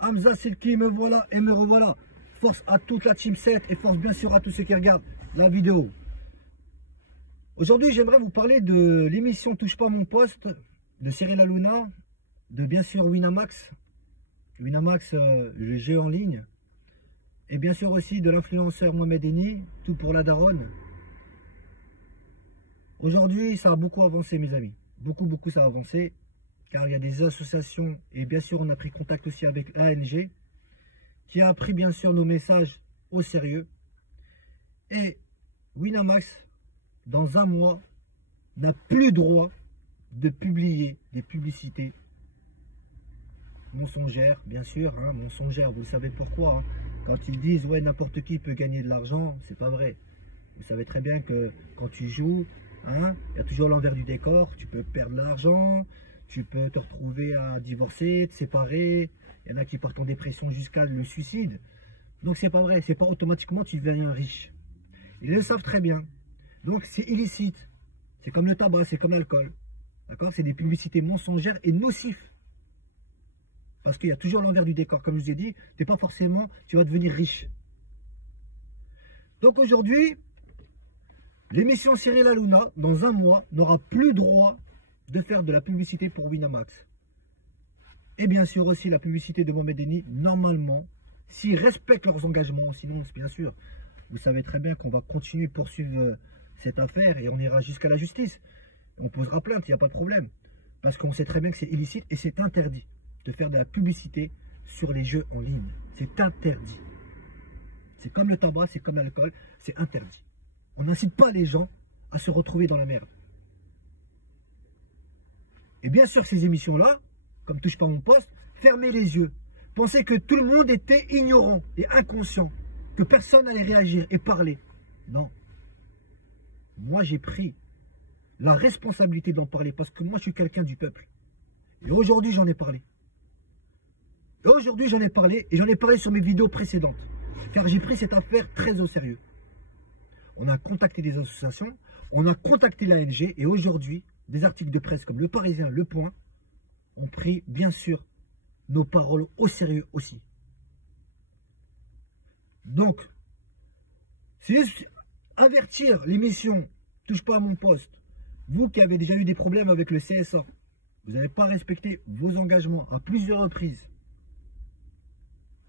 Hamza Silki, me voilà et me revoilà. Force à toute la team 7 et force bien sûr à tous ceux qui regardent la vidéo. Aujourd'hui, j'aimerais vous parler de l'émission Touche pas mon poste de Cyril Hanouna, de bien sûr Winamax. Winamax, le jeu en ligne. Et bien sûr aussi de l'influenceur Mohamed Eni, tout pour la daronne. Aujourd'hui, ça a beaucoup avancé, mes amis. Beaucoup, ça a avancé. Car il y a des associations, et bien sûr, on a pris contact aussi avec l'ANG, qui a pris bien sûr nos messages au sérieux. Et Winamax, dans un mois, n'a plus droit de publier des publicités mensongères, bien sûr, hein, mensongères, vous le savez pourquoi. Hein. Quand ils disent, ouais, n'importe qui peut gagner de l'argent, c'est pas vrai. Vous savez très bien que quand tu joues, hein, il y a toujours l'envers du décor, tu peux perdre de l'argent, tu peux te retrouver à divorcer, te séparer, il y en a qui partent en dépression jusqu'à le suicide. Donc c'est pas vrai, c'est pas automatiquement tu deviens riche. Ils le savent très bien. Donc c'est illicite. C'est comme le tabac, c'est comme l'alcool. D'accord? C'est des publicités mensongères et nocives. Parce qu'il y a toujours l'envers du décor. Comme je vous ai dit, c'est pas forcément tu vas devenir riche. Donc aujourd'hui, l'émission Cyril Hanouna, dans un mois, n'aura plus droit de faire de la publicité pour Winamax. Et bien sûr aussi la publicité de Mohamed Eni, normalement, s'ils respectent leurs engagements, sinon, bien sûr, vous savez très bien qu'on va continuer à poursuivre cette affaire et on ira jusqu'à la justice. On posera plainte, il n'y a pas de problème. Parce qu'on sait très bien que c'est illicite et c'est interdit de faire de la publicité sur les jeux en ligne. C'est interdit. C'est comme le tabac, c'est comme l'alcool, c'est interdit. On n'incite pas les gens à se retrouver dans la merde. Et bien sûr, ces émissions-là, comme Touche pas mon poste, fermez les yeux. Pensez que tout le monde était ignorant et inconscient, que personne n'allait réagir et parler. Non. Moi, j'ai pris la responsabilité d'en parler parce que moi, je suis quelqu'un du peuple. Et aujourd'hui, j'en ai parlé. Et aujourd'hui, j'en ai parlé et j'en ai parlé sur mes vidéos précédentes. Car j'ai pris cette affaire très au sérieux. On a contacté des associations, on a contacté l'ANG et aujourd'hui, des articles de presse comme Le Parisien, Le Point, ont pris bien sûr nos paroles au sérieux aussi. Donc, c'est avertir l'émission Touche pas à mon poste. Vous qui avez déjà eu des problèmes avec le CSA, vous n'avez pas respecté vos engagements à plusieurs reprises.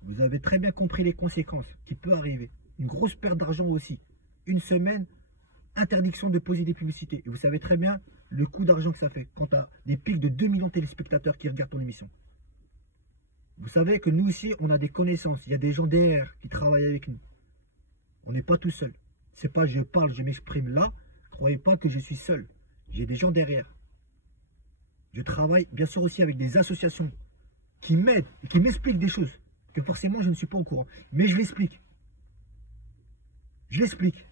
Vous avez très bien compris les conséquences qui peuvent arriver. Une grosse perte d'argent aussi. Une semaine, interdiction de poser des publicités. Et vous savez très bien le coût d'argent que ça fait quand tu as des pics de 2 millions de téléspectateurs qui regardent ton émission. Vous savez que nous ici, on a des connaissances. Il y a des gens derrière qui travaillent avec nous. On n'est pas tout seul. C'est pas je parle, je m'exprime là. Croyez pas que je suis seul. J'ai des gens derrière. Je travaille bien sûr aussi avec des associations qui m'aident et qui m'expliquent des choses que forcément je ne suis pas au courant. Mais je l'explique. Je l'explique.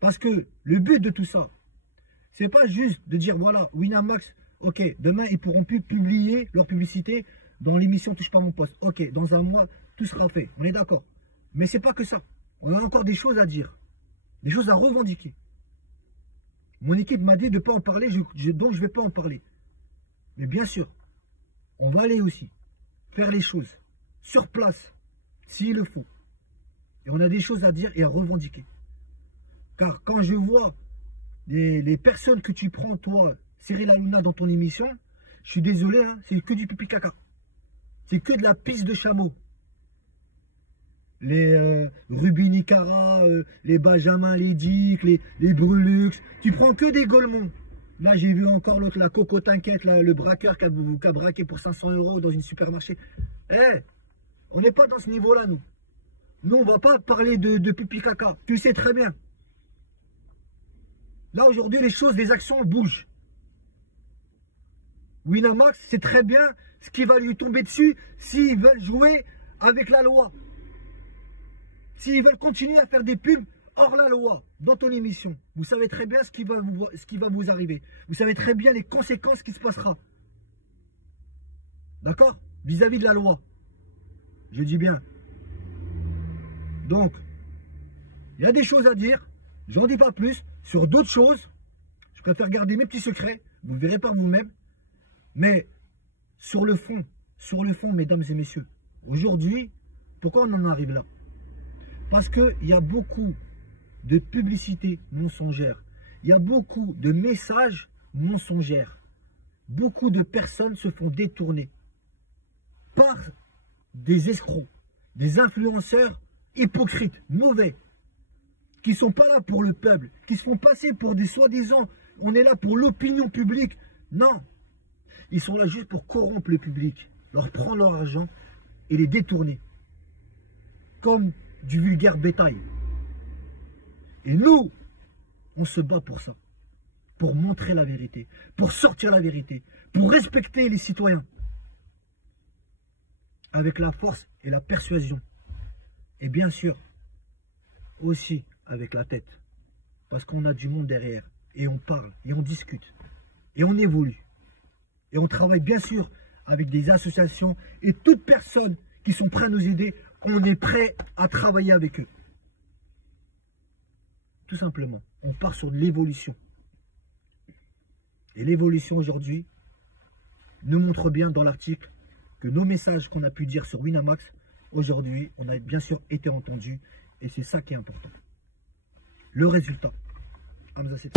Parce que le but de tout ça, c'est pas juste de dire voilà, Winamax, ok, demain ils pourront plus publier leur publicité dans l'émission Touche pas mon poste. Ok, dans un mois, tout sera fait. On est d'accord. Mais c'est pas que ça. On a encore des choses à dire. Des choses à revendiquer. Mon équipe m'a dit de ne pas en parler, donc je ne vais pas en parler. Mais bien sûr, on va aller aussi faire les choses sur place, s'il le faut. Et on a des choses à dire et à revendiquer. Car quand je vois les personnes que tu prends, toi, Cyril Hanouna, dans ton émission, je suis désolé, hein, c'est que du pipi caca. C'est que de la pisse de chameau. Les Ruby Nicara, les Benjamin Lédic, les Brulux, tu prends que des Golemons. Là, j'ai vu encore l'autre, la Coco T'inquiète, le braqueur qui a braqué pour 500 € dans une supermarché. On n'est pas dans ce niveau-là, nous. Nous, on ne va pas parler de pipi caca. Tu sais très bien. Là, aujourd'hui, les choses, les actions bougent. Winamax, c'est très bien ce qui va lui tomber dessus s'ils veulent jouer avec la loi. S'ils veulent continuer à faire des pubs hors la loi, dans ton émission, vous savez très bien ce qui va vous arriver. Vous savez très bien les conséquences qui se passera. D'accord? Vis-à-vis de la loi. Je dis bien. Donc, il y a des choses à dire. J'en dis pas plus. Sur d'autres choses, je préfère garder mes petits secrets. Vous verrez par vous-même. Mais sur le fond, sur le fond, mesdames et messieurs, aujourd'hui, pourquoi on en arrive là? Parce qu'il y a beaucoup de publicités mensongères. Il y a beaucoup de messages mensongères. Beaucoup de personnes se font détourner par des escrocs, des influenceurs hypocrites, mauvais, qui ne sont pas là pour le peuple, qui se font passer pour des soi-disant, on est là pour l'opinion publique. Non, ils sont là juste pour corrompre le public, leur prendre leur argent et les détourner. Comme du vulgaire bétail. Et nous, on se bat pour ça. Pour montrer la vérité, pour sortir la vérité, pour respecter les citoyens. Avec la force et la persuasion. Et bien sûr, aussi avec la tête. Parce qu'on a du monde derrière. Et on parle, et on discute. Et on évolue. Et on travaille bien sûr avec des associations et toutes personnes qui sont prêtes à nous aider. On est prêt à travailler avec eux. Tout simplement. On part sur de l'évolution. Et l'évolution aujourd'hui nous montre bien dans l'article que nos messages qu'on a pu dire sur Winamax, aujourd'hui, on a bien sûr été entendus. Et c'est ça qui est important. Le résultat. Hamza, c'est